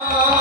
Oh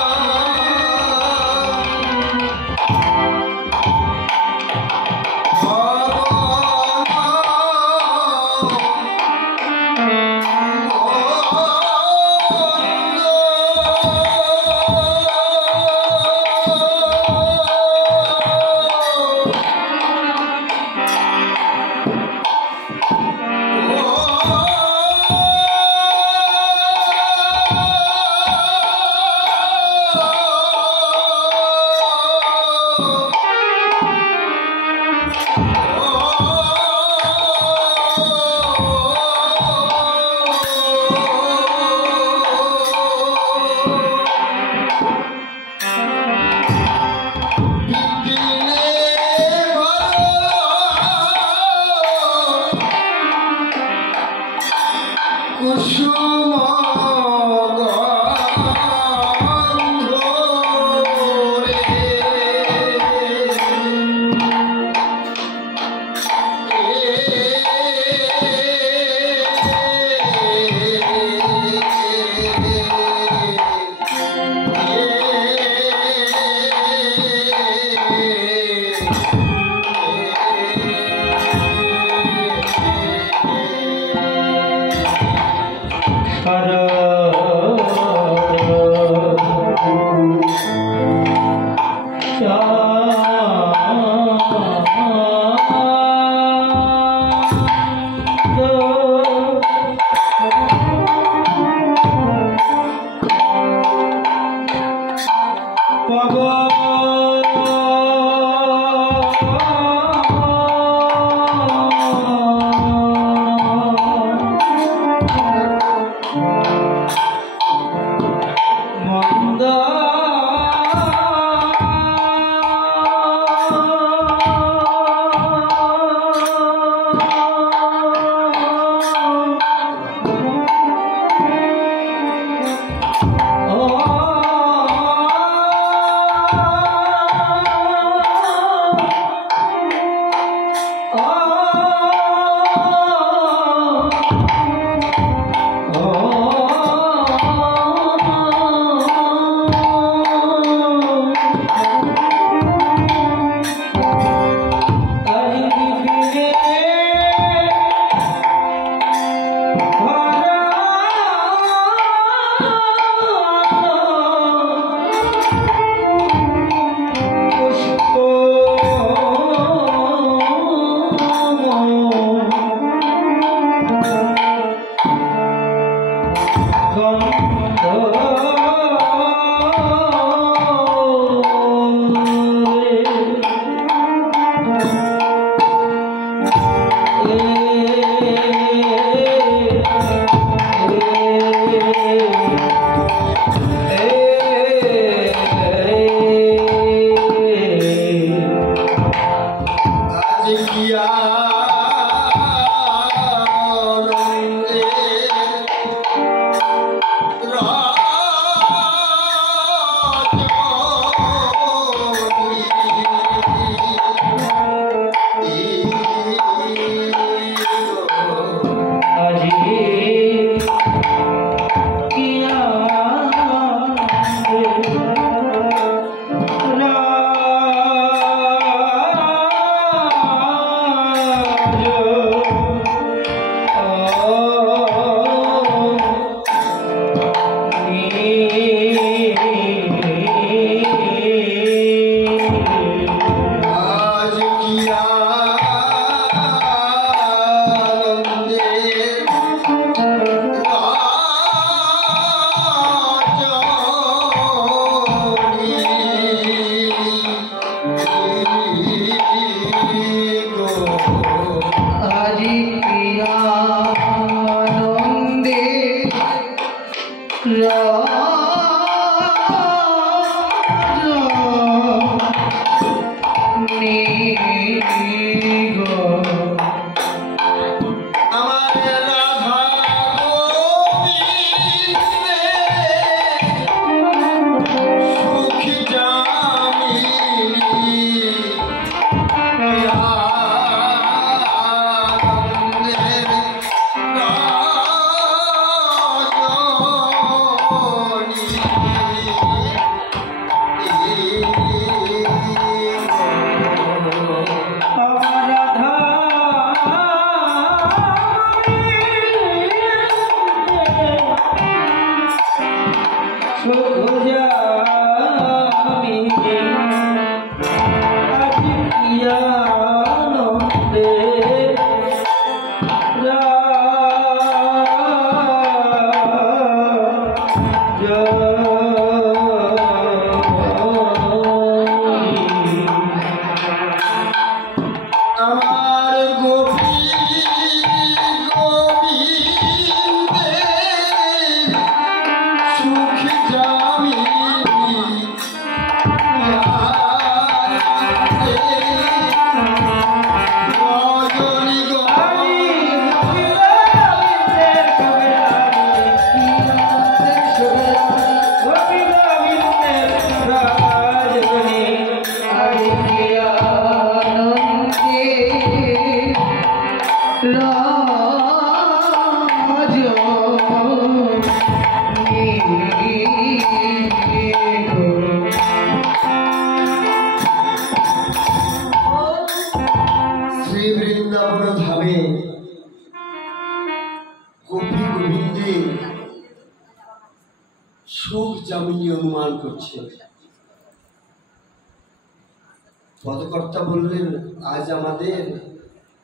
পদকর্তা বললেন, আজ আমাদের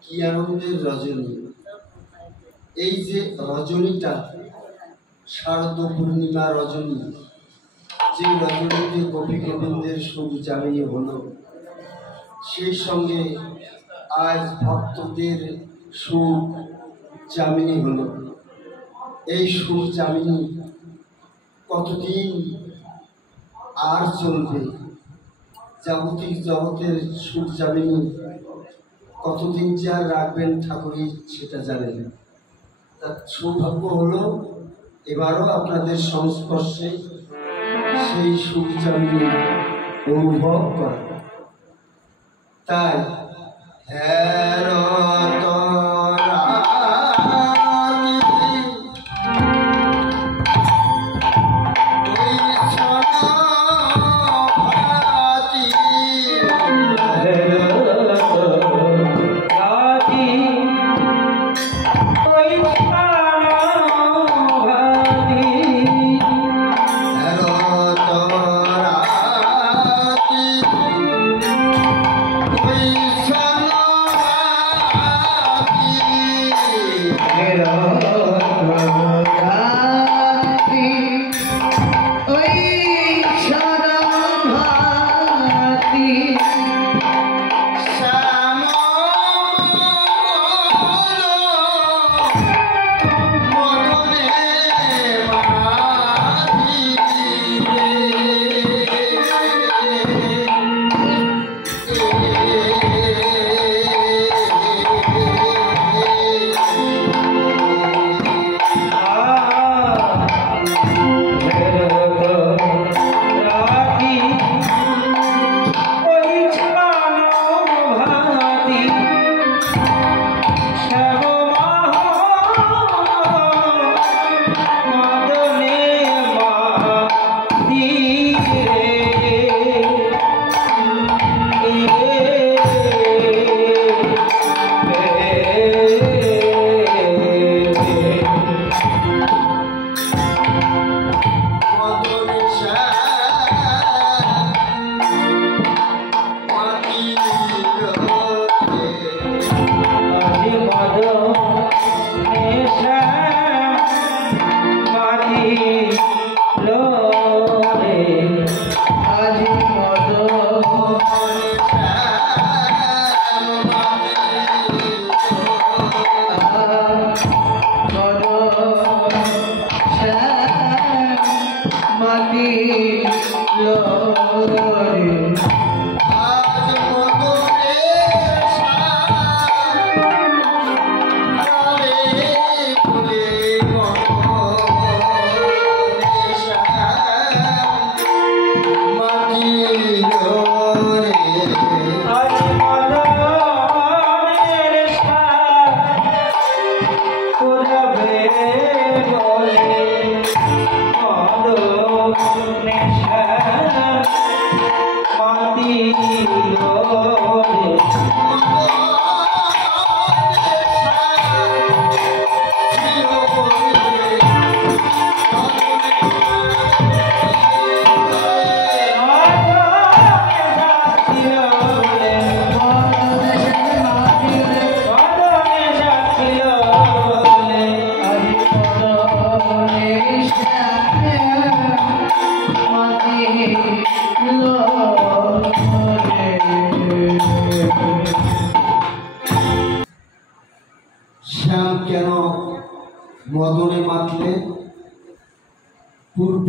কি আনন্দের রজনী। এই যে রজনীটা শারদ পূর্ণিমা রজনী, যে রজনীতে গোপী গোবিন্দের সুখ জামিনী হলো, সেই সঙ্গে আজ ভক্তদের সুখ জামিনী হলো। এই সুখ জামিনী কতদিন আর চলবে? জাগতিক জগতের সুখ জামিনী কতদিন যে আর রাখবেন ঠাকুরই সেটা জানেন। তার সৌভাগ্য হলো এবারও আপনাদের সংস্পর্শে সেই সুখ জামিনী অনুভব করা। তাই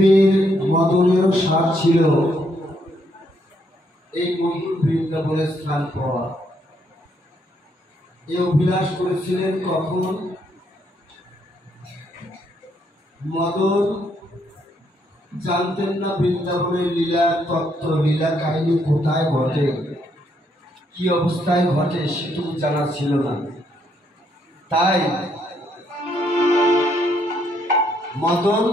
পূর্বের মদনেরও স্বাদ ছিল এই মধুর বৃন্দাবনের স্থান পাওয়া। এ অভিলাষ করেছিলেন কখন? মদন জানতেন না বৃন্দাবনের লীলার তত্ত্ব, লীলা কাহিনী কোথায় ঘটে, কি অবস্থায় ঘটে সেটুকু জানা ছিল না। তাই মদন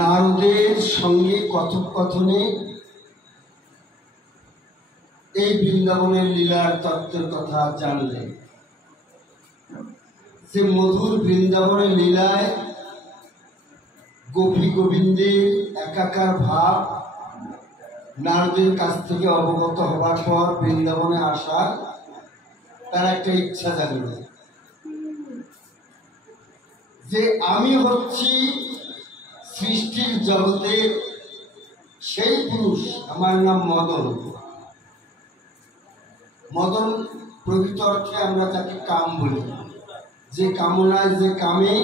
নারদের সঙ্গে কথোপকথনে এই বৃন্দাবনের লীলার তত্ত্বের কথা জানলেন। যে মধুর বৃন্দাবনের লীলায় গোপী গোবিন্দের একাকার ভাব নারদের কাছ থেকে অবগত হবার পর বৃন্দাবনে আসার তার একটা ইচ্ছা জাগল যে আমি হচ্ছি সৃষ্টির জগতের সেই পুরুষ, আমার নাম মদন। মদন প্রকৃত অর্থে আমরা তাকে কাম বলি, যে কামনায়, যে কামে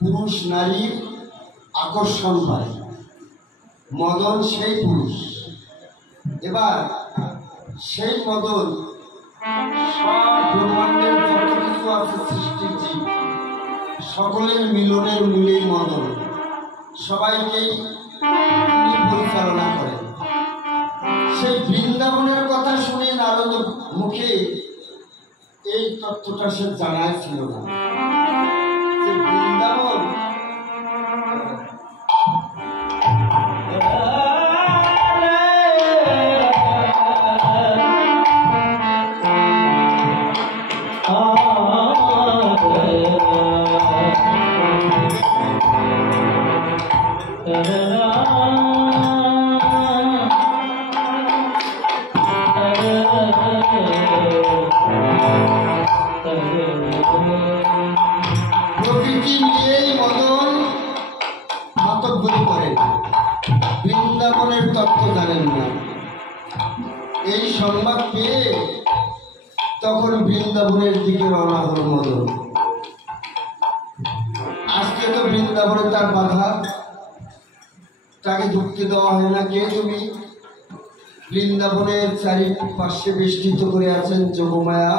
পুরুষ নারীর আকর্ষণ পায়, মদন সেই পুরুষ। এবার সেই মদন সব ব্রহ্মাণ্ডের যত কিছু আছে সৃষ্টির জীব সকলের মিলনের মূলে মদন, সবাইকেই তিনি পরিচালনা করেন। সেই বৃন্দাবনের কথা শুনে নারদ মুখে এই তত্ত্বটা সে জানায় ছিল না যে বৃন্দাবন প্রকৃতি নিয়েই মদন মাতব্বরি করেন, বৃন্দাবনের তত্ত্ব জানেন না। এই সংবাদ পেয়ে তখন বৃন্দাবনের দিকে রওনা হল মদন। আজকে তো বৃন্দাবনে তার বাধা, তাকে ঢুকতে দেওয়া হয় না। কে তুমি? বৃন্দাবনের চারিপাশে বেষ্টিত করে আছেন যোগমায়া,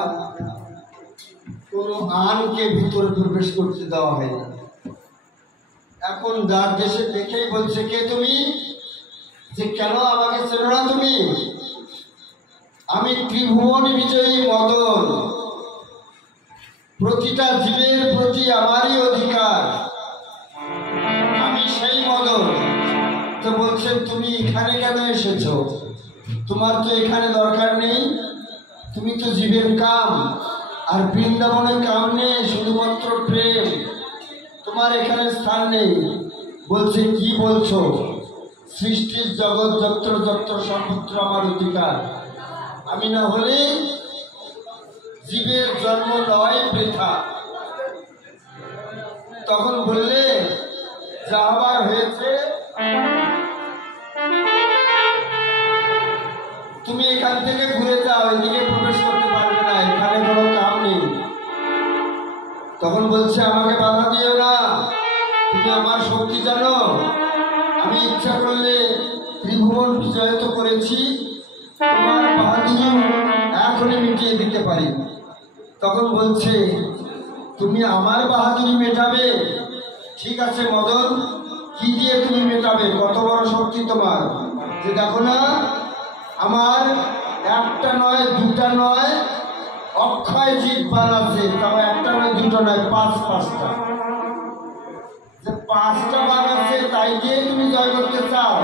কোনো আনকে ভিতরে প্রবেশ করতে দেওয়া হয় না। এখন দ্বার দেশে দেখেই বলছে, কে তুমি? যে কেন আমাকে চেনো না তুমি? আমি ত্রিভুবন বিজয়ী মদন, প্রতিটা জীবের প্রতি আমারই অধিকার, আমি সেই মদন। তো বলছেন তুমি এখানে কেন এসেছো? তোমার তো এখানে দরকার নেই, তুমি তো জীবের কাম, আর বৃন্দাবনে কাম নেই, শুধুমাত্র প্রেম, তোমার এখানে স্থান নেই। বলছে কি বলছো? সৃষ্টির জগৎ যত্র যত্র সর্বত্র আমার অধিকার, আমি না হলে জীবের জন্ম নয় বৃথা। তখন বললে যা হবার হয়েছে, তুমি এখান থেকে ঘুরে যাও, এদিকে প্রবেশ করতে পারবে না, এখানে কোনো কাম নেই। তখন বলছে আমাকে বাধা দিও না, তুমি আমার শক্তি জানো, আমি ইচ্ছা করলে ত্রিভুবন বিজয় তো করেছি, তোমার বাহাদুরি এখনই মিটিয়ে দিতে পারি। তখন বলছে তুমি আমার বাহাদুরি মেটাবে? ঠিক আছে মদন, কি দিয়ে তুমি মেটাবে? কত বড় শক্তি তোমার, যে দেখো না আমার একটা নয় দুটা নয় অক্ষয় জিহ্বার আছে, তাও একটা নয় দুটো নয় পাঁচটা, যে 5টা বাণ আছে, তাই দিয়ে তুমি জয় করতে চাও?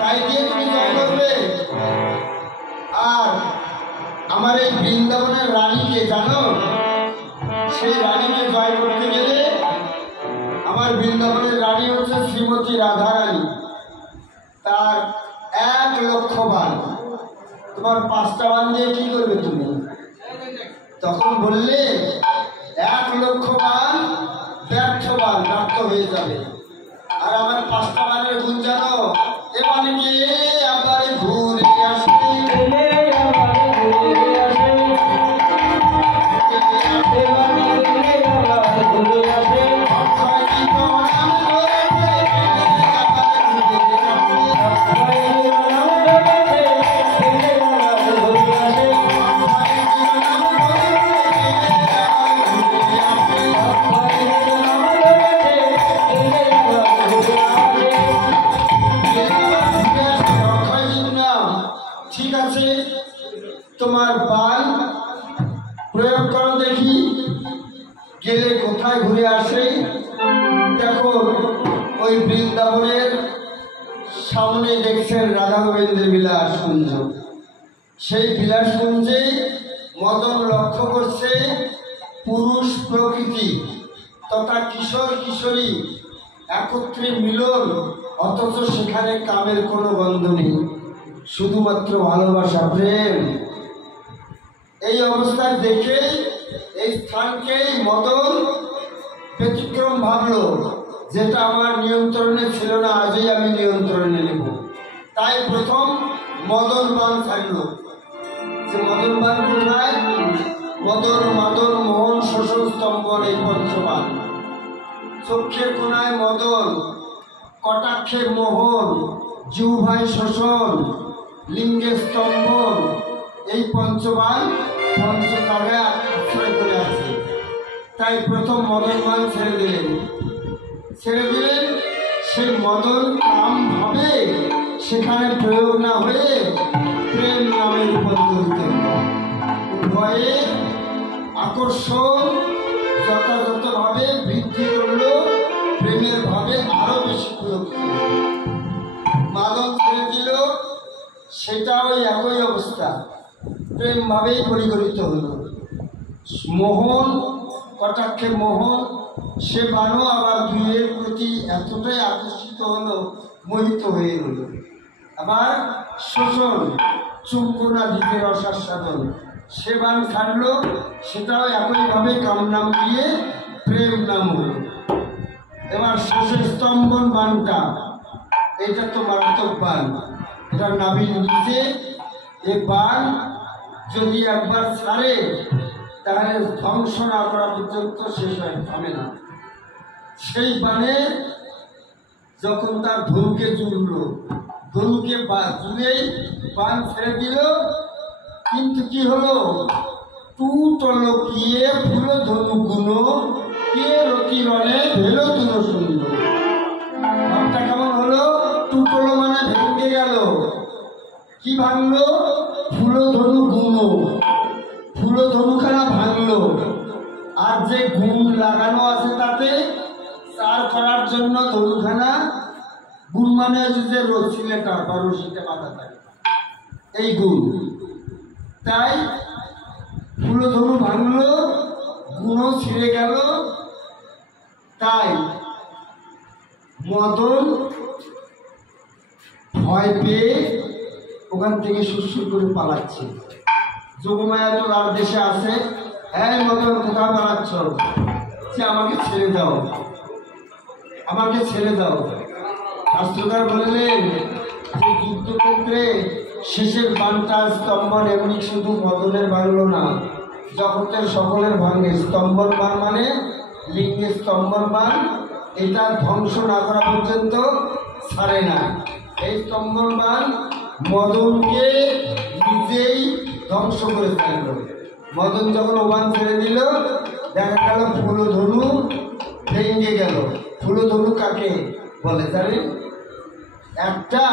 তাই দিয়ে তুমি জয় করবে? আর আমার এই বৃন্দাবনের রানীকে জানো? সেই রানীকে জয় করতে গেলে, আমার বৃন্দাবনের রানী হচ্ছে শ্রীমতী রাধা রানী, তার 1,00,000 বাণ, তোমার 5টা বাণ দিয়ে কি করবে তুমি? তখন বললে 1,00,000 বাণ ব্যর্থ বাণ, ব্যর্থ হয়ে যাবে। আর আমার 5টা বাণের গুণ জানো? এ মানে কি আবার ঘুরে আসে, ঘুরে আসে তোমার বাল প্রয়োগ করো দেখি, গেলে কোথায় ঘুরে আসে। দেখো ওই বৃন্দাবনের সামনে দেখছেন রাধা গোবিন্দের বিলাসকুঞ্জ। সেই বিলাসকুঞ্জে মদন লক্ষ্য করছে পুরুষ প্রকৃতি তথা কিশোর কিশোরী একত্রে মিলন, অথচ সেখানে কামের কোনো গন্ধ নেই, শুধুমাত্র ভালোবাসা, প্রেম। এই অবস্থায় দেখে এই স্থানকেই মদন ব্যতিক্রম ভাবলো, যেটা আমার নিয়ন্ত্রণে ছিল না, আজই আমি নিয়ন্ত্রণে নেব। তাই প্রথম মদন বান ছাড়ল। যে মদন বান কোথায়? মদন মাদন মোহন শোষণ স্তম্ভন, এই পঞ্চবান। চক্ষের কোনায় মদন, কটাক্ষে মোহন, জিহ্বায় শোষণ, লিঙ্গে স্তম্ভন, এই পঞ্চবান পঞ্চকালে আশ্রয় করে আছে। তাই প্রথম মদন বান ছেড়ে দিলেন। সেই মদন কাম ভাবে সেখানে প্রয়োগ না হয়ে প্রেম নামে রূপান্তরিত হল। উভয়ে আকর্ষণ যথাযথভাবে বৃদ্ধি করল, প্রেমের ভাবে আরো বেশি প্রয়োগ করল। মাদক ছেড়ে দিল, সেটাও একই অবস্থা, প্রেম ভাবেই পরিগণিত হল। মোহন, কটাক্ষে মোহন, সে বানও আবার দুইয়ের প্রতি এতটাই আকর্ষিত হলো, মোহিত হয়ে গেল। আবার শোষণ, চুম্বনা দিতে রসাস্বাদন, সে বান ছাড়লো, সেটাও একইভাবে কামনাম দিয়ে প্রেম নাম হলো। এবার শেষে স্তম্ভন বানটা, এটা তো মারাত্মক বান, এটা নাভির নিচে। এ বান যদি একবার ছাড়ে তাহলে ধ্বংস না করা পর্যন্ত শেষ হয়, থামে না। সেই বানে যখন তার ধনুকে জুড়ল, ধনুকে জুড়েই বান ছেড়ে দিল, কিন্তু কি হলো? টু টলকিয়ে ফুল ধনু গুণ, কে রতি রনে ভেল তুল সুন্দর। ভাবটা কেমন হলো? টুটলো মানে ভেঙে গেল। কি ভাঙলো? ফুল ধনু গুণ, ফুল ধনুখানা ভাঙলো। আর যে গুণ লাগানো আছে তাতে চার করার জন্য ধনুখানা, গুণ মানে যে রসিলেটা বা রশিতে বাঁধা থাকে, এই গুণ। তাই ফুল ধনু ভাঙলো, গুণও ছিঁড়ে গেল। তাই মদন ভয় পেয়ে ওখান থেকে সুরসুর করে পালাচ্ছে। যোগমায়া তো আর দেশে আছে, হ্যাঁ মদন কোথাও পালাচ্ছ? যে আমাকে ছেড়ে দাও, আমাকে ছেড়ে দাও। শাস্ত্রকার বললেন যে যুদ্ধক্ষেত্রে শেষের বানটা স্তম্ভন এমনি শুধু মদনের ভাঙল না, জগতের সকলের ভাঙে। স্তম্ভন বান মানে লিঙ্গে স্তম্ভন বান, এটা ধ্বংস না করা পর্যন্ত ছাড়ে না। এই স্তম্ভন বান মদনকে নিজেই ধ্বংস করে ফেলল। মদন যখন ওবান ছেড়ে দিল, দেখা গেল ফুলধনু ভেঙে গেল। ফুলধনু কাকে বলে জানেন? একটা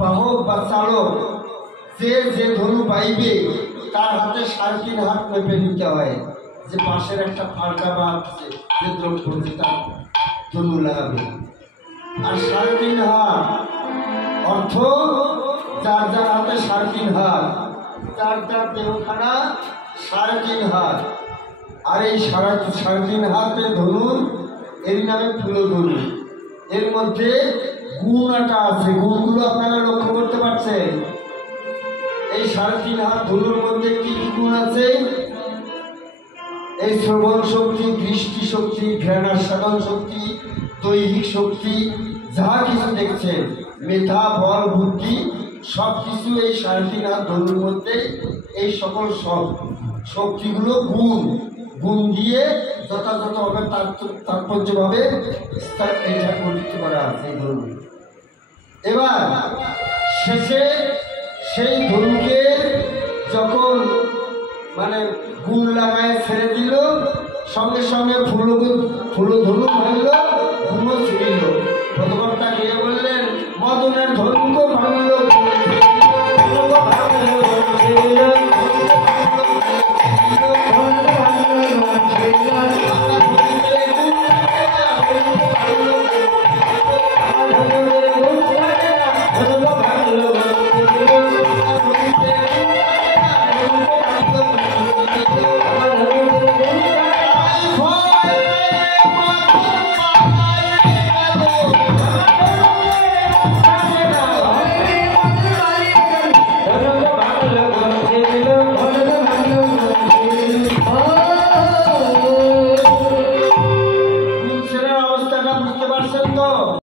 বাহক বা চালক যে ধনু পাইবে তার হাতে 3.5 হাত মেপে নিতে হয়, যে পাশের একটা ফালকা বা যে দ্রব্য যেটা ধনু লাগাবে। আর 3.5 হাত অর্থ যার যার হাতে 3.5 হাত, তার দেহখানা 3.5 হাত। আর এই 3.5 হাতে ধনুর এর নামে ফুলধনু। এর মধ্যে গুণটা আছে, গুণগুলো আপনারা লক্ষ্য করতে পারছেন। এই 3.5 হাত ধনুর মধ্যে কি কি গুণ আছে? এই শ্রবণ শক্তি, দৃষ্টি শক্তি, ঘ্রাণাস্বাদন শক্তি, দৈহিক শক্তি, যা কিছু দেখছেন, মেধা, বল, বুদ্ধি, সব কিছু এই 3.5 হাত ধনুর মধ্যে। এই সকল সব শক্তিগুলো গুণ দিয়ে যথাযথভাবে তাৎপর্যভাবে এটা গঠিত করা আছে এই ধনু। এবার শেষে সেই ধনুকে যখন মানে গুণ লাগায় ছেড়ে দিল, সঙ্গে সঙ্গে ফুলধনু ভাঙল,